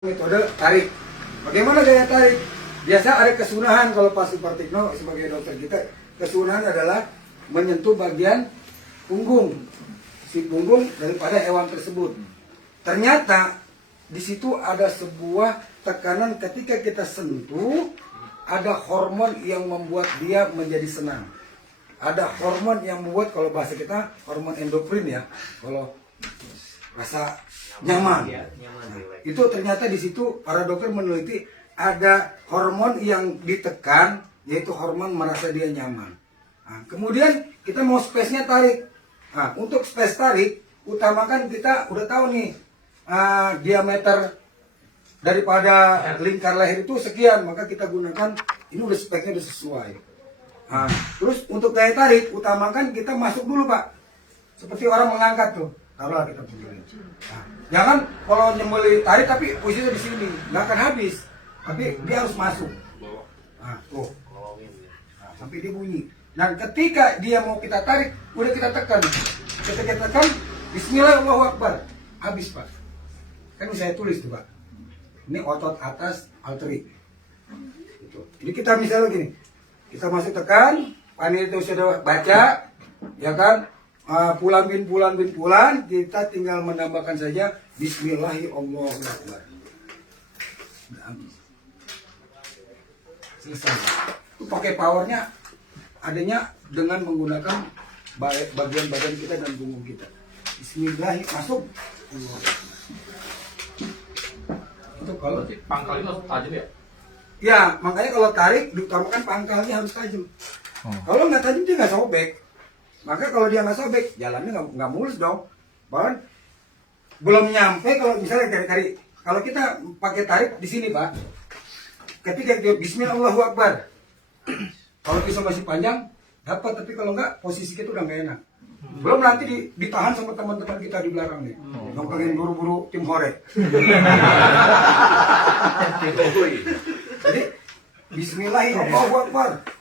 Metode tarik. Bagaimana gaya tarik? Biasa ada kesunahan kalau Pak Supartikno sebagai dokter kita. Kesunahan adalah menyentuh bagian punggung, si punggung daripada hewan tersebut. Ternyata di situ ada sebuah tekanan ketika kita sentuh, ada hormon yang membuat dia menjadi senang. Ada hormon yang membuat, kalau bahasa kita hormon endokrin ya, kalau rasa nyaman. Itu ternyata di situ para dokter meneliti ada hormon yang ditekan, yaitu hormon merasa dia nyaman. Nah, kemudian kita mau space-nya tarik. Nah, untuk space tarik, utamakan kita udah tahu nih diameter daripada lingkar leher itu sekian, maka kita gunakan ini udah speknya udah sesuai. Nah, terus untuk gaya tarik, utamakan kita masuk dulu Pak, seperti orang mengangkat tuh. Taruhlah kita begini. Nah, jangan kalau nyembeli tarik tapi posisinya di sini, nggak akan habis. Tapi dia harus masuk. Nah, tuh. Nah, sampai dia bunyi. Dan ketika dia mau kita tarik, udah kita tekan. Kita tekan, Bismillah Allahu Akbar. Habis Pak. Kan saya tulis tuh Pak. Ini otot atas alteri. Gitu. Jadi kita misalnya gini, kita masuk tekan, panel itu sudah baca, ya kan? Pulan bin pulan, kita tinggal menambahkan saja Bismillahirrahmanirrahim. Selesai. Itu pakai powernya adanya dengan menggunakan bagian badan kita dan punggung kita. Bismillahirrahmanirrahim, masuk. Itu kalau pangkalnya harus tajam ya? Ya, makanya kalau tarik diutamakan pangkalnya harus tajam. Kalau nggak tajam dia nggak sobek. Maka kalau dia nggak sobek, jalannya nggak mulus dong. Bahkan belum nyampe kalau misalnya tarik. Kalau kita pakai tarik di sini Pak, ketika kita Bismillah Allahu Akbar, kalau pisau masih panjang dapat, tapi kalau nggak posisi kita udah nggak enak. Belum nanti ditahan sama teman-teman kita di belakang nih, yang pengen buru-buru tim hore. Jadi Bismillahirrahmanirrahim.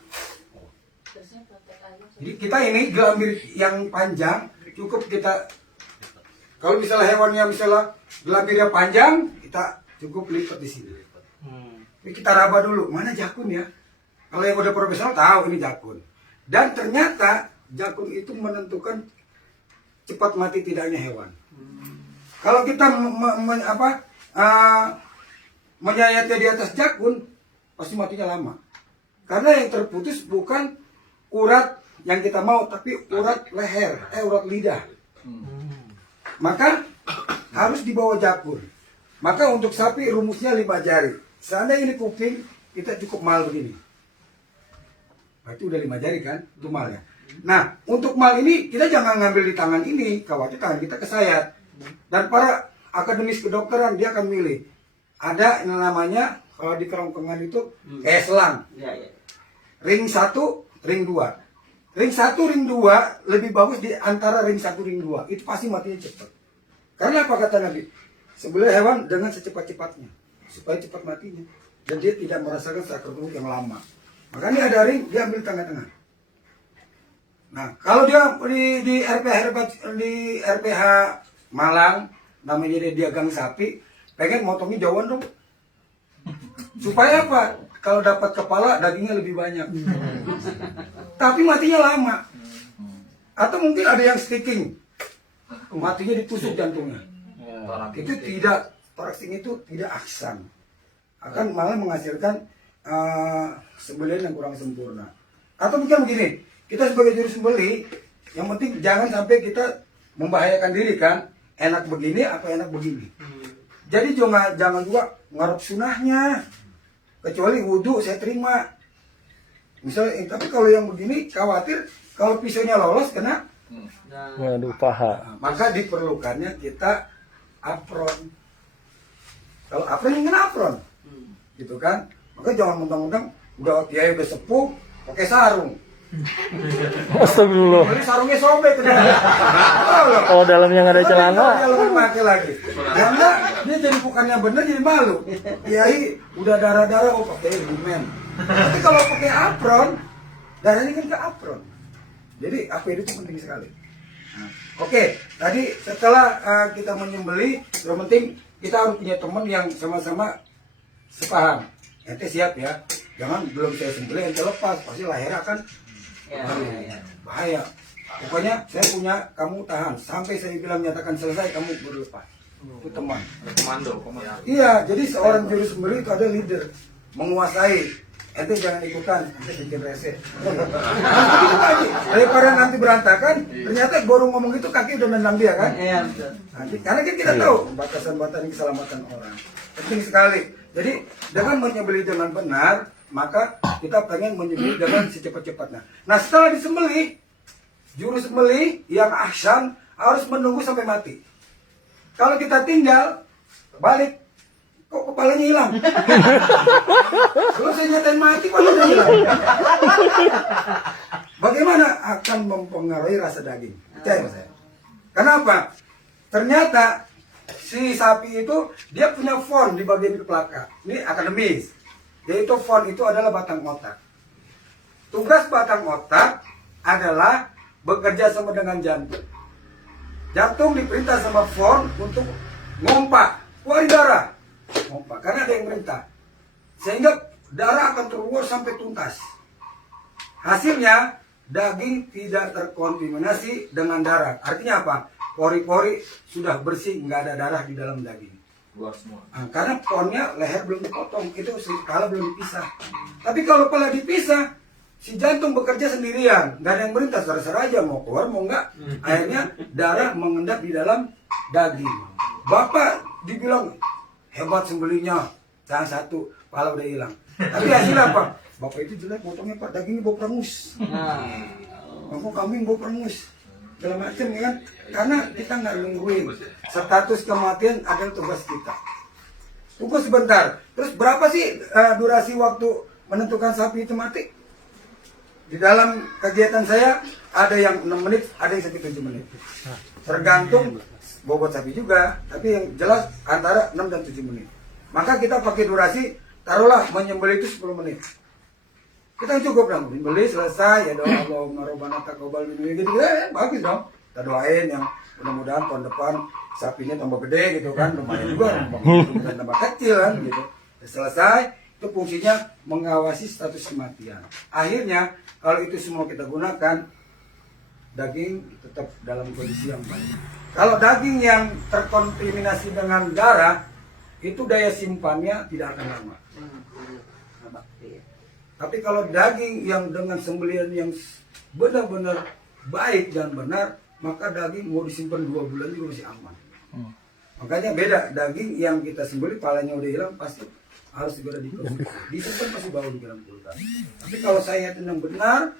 Jadi kita ini gelambir yang panjang cukup kita, kalau misalnya hewannya misalnya gelambirnya panjang, kita cukup lipat di sini. Jadi kita raba dulu, mana jakun ya? Kalau yang udah profesional tahu ini jakun. Dan ternyata jakun itu menentukan cepat mati tidaknya hewan. Kalau kita menyayatnya di atas jakun, pasti matinya lama. Karena yang terputus bukan urat yang kita mau, tapi urat leher, urat lidah. Maka harus dibawa jakun. Maka untuk sapi rumusnya 5 jari. Seandainya ini kuping, kita cukup mal begini. Berarti udah 5 jari kan, itu malnya. Nah, untuk mal ini kita jangan ngambil di tangan ini, khawatir tangan kita kesayat. Dan para akademis kedokteran dia akan milih. Ada yang namanya kalau di kerongkongan itu selang. Ring 1, ring 2. Ring 1, ring 2 lebih bagus di antara ring 1, ring 2. Itu pasti matinya cepat. Karena apa kata Nabi? Sebelah hewan dengan secepat-cepatnya, supaya cepat matinya. Dan dia tidak merasakan sakit perut yang lama. Makanya ada ring, dia ambil tengah-tengah. Nah, kalau dia di RPH Malang, namanya dia gang sapi, pengen motongnya jauhan dong. Supaya apa? Kalau dapat kepala, dagingnya lebih banyak. Tapi matinya lama. Atau mungkin ada yang sticking, matinya ditusuk jantungnya. Itu tidak, thoraxing itu tidak aksan, akan malah menghasilkan sembelihan yang kurang sempurna. Atau mungkin begini, kita sebagai juru sembelih, yang penting jangan sampai kita membahayakan diri kan, enak begini atau enak begini. Jadi jangan juga ngarep sunahnya, kecuali wudhu saya terima. Misalnya, tapi kalau yang begini khawatir kalau pisaunya lolos kena waduh paha. maka diperlukannya kita apron. Kalau apron yang kena apron, gitu kan? Maka jangan mentang-mentang udah kiai udah sepuh pakai sarung. Astagfirullah. Jadi sarungnya sobek. Oh, dalamnya nggak ada celana. Dia lebih pakai lagi. Karena dia jadi bukannya bener jadi malu. Kiai udah darah-darah pakai himen. Tapi kalau pakai apron, darahnya kan ke apron. Jadi APD itu penting sekali. Oke, tadi setelah kita menyembelih, yang penting kita harus punya teman yang sama-sama sepaham. Ente siap ya, jangan belum saya sembelih ente lepas, pasti lahir akan bahaya. Pokoknya saya punya, kamu tahan sampai saya bilang nyatakan selesai, kamu baru lepas. Itu teman. Komando. Iya, jadi seorang juru sembelih itu ada leader, menguasai. Ente jangan ikutan, ente bikin rese. Daripada nanti berantakan, ternyata baru ngomong itu kaki udah nendang dia kan? Iya, betul. Nanti, karena kan kita tahu batasan-batasan keselamatan orang. Penting sekali. Jadi dengan menyembelih dengan benar, maka kita pengen menyembelih dengan secepat-cepatnya. Nah setelah disembelih, juru sembelih yang ahsan harus menunggu sampai mati. Kalau kita tinggal, balik, kok kepalanya hilang? Kalau saya nyatain mati, kepalanya hilang. Bagaimana akan mempengaruhi rasa daging? Percaya sama saya. Kenapa? Ternyata si sapi itu dia punya fon di bagian kepala. Ini akademis. Yaitu fon itu adalah batang otak. Tugas batang otak adalah bekerja sama dengan jantung. Jantung diperintah sama fon untuk ngompak, keluarin darah. Ngompak, karena ada yang perintah. Sehingga darah akan keluar sampai tuntas. Hasilnya daging tidak terkontaminasi dengan darah. Artinya apa? Pori-pori sudah bersih, nggak ada darah di dalam daging. Keluar semua. Nah, karena ponnya leher belum dipotong, itu kepala belum dipisah. Tapi kalau kepala dipisah, si jantung bekerja sendirian, nggak ada yang merintah, serah-serah aja mau keluar mau nggak. Akhirnya darah mengendap di dalam daging. Bapak dibilang hebat sembelihnya, jangan satu, kepala udah hilang. Tapi hasilnya apa? Bapak itu jelek, potongnya Pak, dagingnya bau perengus. Bapak kambing bau perengus. Segala macam ya kan, karena kita nggak nungguin status kematian adalah tugas kita. Tunggu sebentar. Terus berapa sih durasi waktu menentukan sapi itu mati? Di dalam kegiatan saya ada yang 6 menit, ada yang sampai 7 menit. Tergantung bobot sapi juga, tapi yang jelas antara 6 dan 7 menit. Maka kita pakai durasi, taruhlah menyembelih itu 10 menit. Kita cukup dong, beli selesai ya doa Allahumma rabbana taqabbal minna gitu, bagus dong. Kita doain yang mudah-mudahan tahun depan sapinya tambah gede gitu kan, lumayan juga, bukan tambah kecil kan gitu. Selesai, itu fungsinya mengawasi status kematian. Akhirnya kalau itu semua kita gunakan, daging tetap dalam kondisi yang baik. Kalau daging yang terkontaminasi dengan darah, itu daya simpannya tidak akan lama. Tapi kalau daging yang dengan sembelihan yang benar-benar baik dan benar, maka daging mau disimpan 2 bulan juga masih aman. Makanya beda, daging yang kita sembelih palanya udah hilang pasti harus segera dikonsumsi. Disimpan pasti bau di dalam kulkas. Tapi kalau saya tenang benar,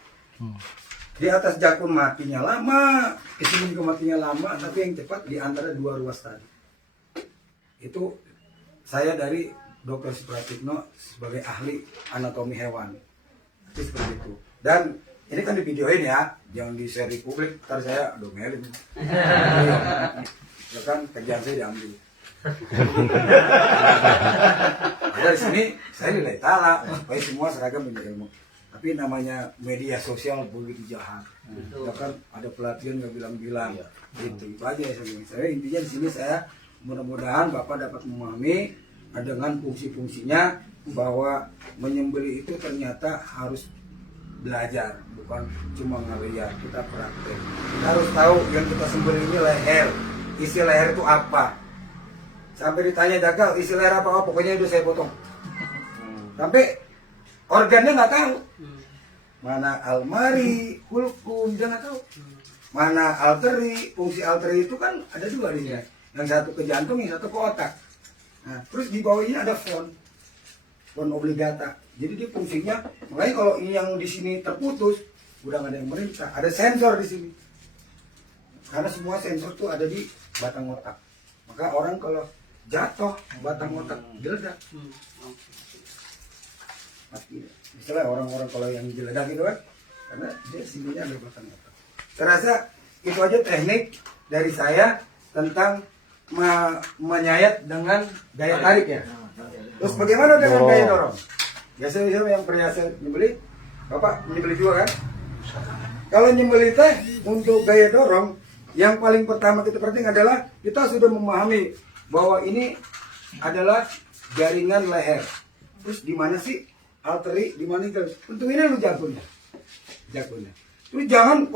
di atas jakun matinya lama, kesini kematinya lama, tapi yang cepat di antara 2 ruas tadi. Itu saya dari Dr. Supratikno sebagai ahli anatomi hewan. Itu seperti itu. Dan ini kan di videoin ya, jangan di share di publik, ntar saya domelin. Ya kan kerjaan saya diambil. Ada di sini saya nilai tala supaya semua seragam punya ilmu. Tapi namanya media sosial begitu jahat. Ya kan ada pelatihan nggak bilang-bilang. Itu aja saya intinya di sini saya mudah-mudahan Bapak dapat memahami dengan fungsi-fungsinya bahwa menyembelih itu ternyata harus belajar, bukan cuma ngeliat, kita praktek. Kita harus tahu yang kita sembelih ini leher. Isi leher itu apa? Sampai ditanya Jagal, isi leher apa? Pokoknya itu saya potong. Sampai organnya nggak tahu. Mana almari, kulkum, dia nggak tahu. Mana arteri, fungsi arteri itu kan ada 2 di sini. Yang satu ke jantung, yang satu ke otak. Nah, terus di bawah ini ada fon obligata. Jadi dia fungsinya, makanya kalau ini yang di sini terputus, udah nggak ada yang merintah. Ada sensor di sini. Karena semua sensor tuh ada di batang otak. Maka orang kalau jatuh batang otak geledak. Mati. Misalnya orang-orang kalau yang geledak gitu kan, karena dia sininya ada batang otak. Saya rasa itu aja teknik dari saya tentang menyayat dengan gaya tarik ya. Terus bagaimana dengan gaya dorong? Biasanya yang perhiasan nyembelih, Bapak nyembelih juga kan? Kalau nyembelih teh untuk gaya dorong, yang paling pertama kita perhatikan adalah kita sudah memahami bahwa ini adalah jaringan leher. Terus di mana sih arteri? Di mana itu? Untuk ini lu jagonya. Terus jangan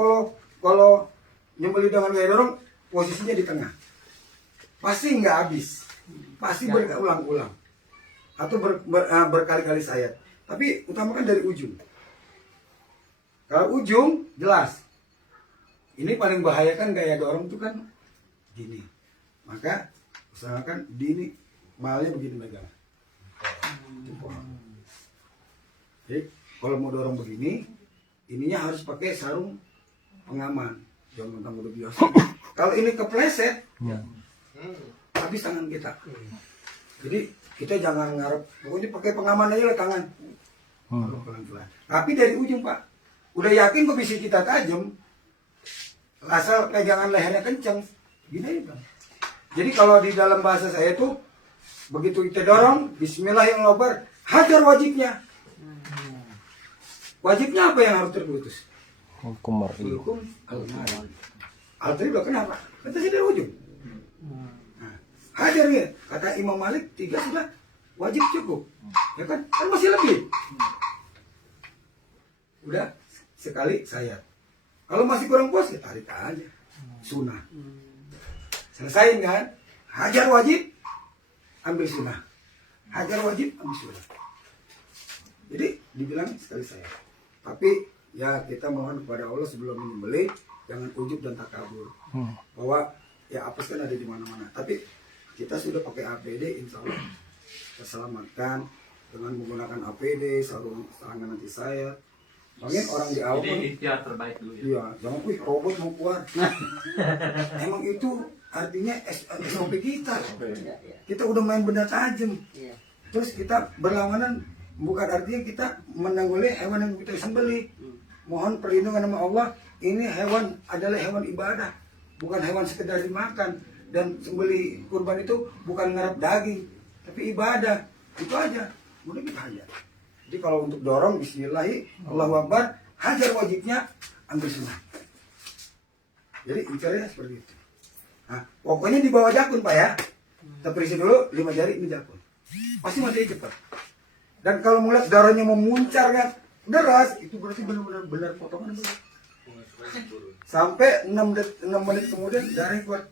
kalau nyembeli dengan gaya dorong posisinya di tengah. Pasti nggak habis. Pasti berulang-ulang. Atau berkali-kali sayat. Tapi utamakan dari ujung. Kalau ujung jelas. Ini paling bahaya kan gaya dorong itu kan gini. Maka usahakan di ini malnya begini megang. Jadi kalau mau dorong begini, ininya harus pakai sarung pengaman. Jangan mentang udah biasa. Kalau ini kepleset, habis tangan kita. Jadi kita jangan ngarep. Pokoknya pakai pengaman aja lah tangan. Pelan-pelan. Tapi dari ujung Pak, udah yakin kok besi kita tajam. Asal pegangan lehernya kencang, gini aja Bang. Jadi kalau di dalam bahasa saya tuh begitu kita dorong, Bismillahirrahmanirrahim, hajar wajibnya. Wajibnya apa yang harus terputus? Hukum Hukum al-mari. Al-tari udah kenapa? Kata sih dari ujung. Nah, hajar ya. Kata Imam Malik 3 sudah wajib cukup. Ya kan? Kan masih lebih. Udah sekali sayat. Kalau masih kurang puas ya tarik aja. Sunnah. Selesai kan? Hajar wajib, ambil sunnah. Hajar wajib, ambil sunnah. Jadi dibilang sekali saya. Tapi ya kita mohon kepada Allah sebelum menyembelih jangan ujub dan takabur. Bahwa ya apes kan ada di mana-mana. Tapi kita sudah pakai APD, insya Allah terselamatkan dengan menggunakan APD, sarung tangan nanti saya. Mungkin orang di awal Jadi ikhtiar terbaik dulu ya. iya, jangan robot mau keluar. Emang itu artinya SOP kita. Kita udah main benda tajam. Terus kita berlawanan bukan artinya kita menangguli hewan yang kita sembelih. Mohon perlindungan sama Allah. Ini hewan adalah hewan ibadah, bukan hewan sekedar dimakan. Dan sembelih kurban itu bukan ngarep daging, tapi ibadah. Itu aja. Mudah kita hajar. Jadi kalau untuk dorong bismillahirrahmanirrahim, Allahu Akbar, hajar wajibnya, ambil sunnah. Jadi incarnya seperti itu. Nah, pokoknya di bawah jakun Pak ya. Kita perisi dulu 5 jari ini jakun. Pasti mati cepat. Dan kalau melihat darahnya memuncar kan deras, itu berarti benar-benar potongan. Sampai 6 menit kemudian darahnya keluar.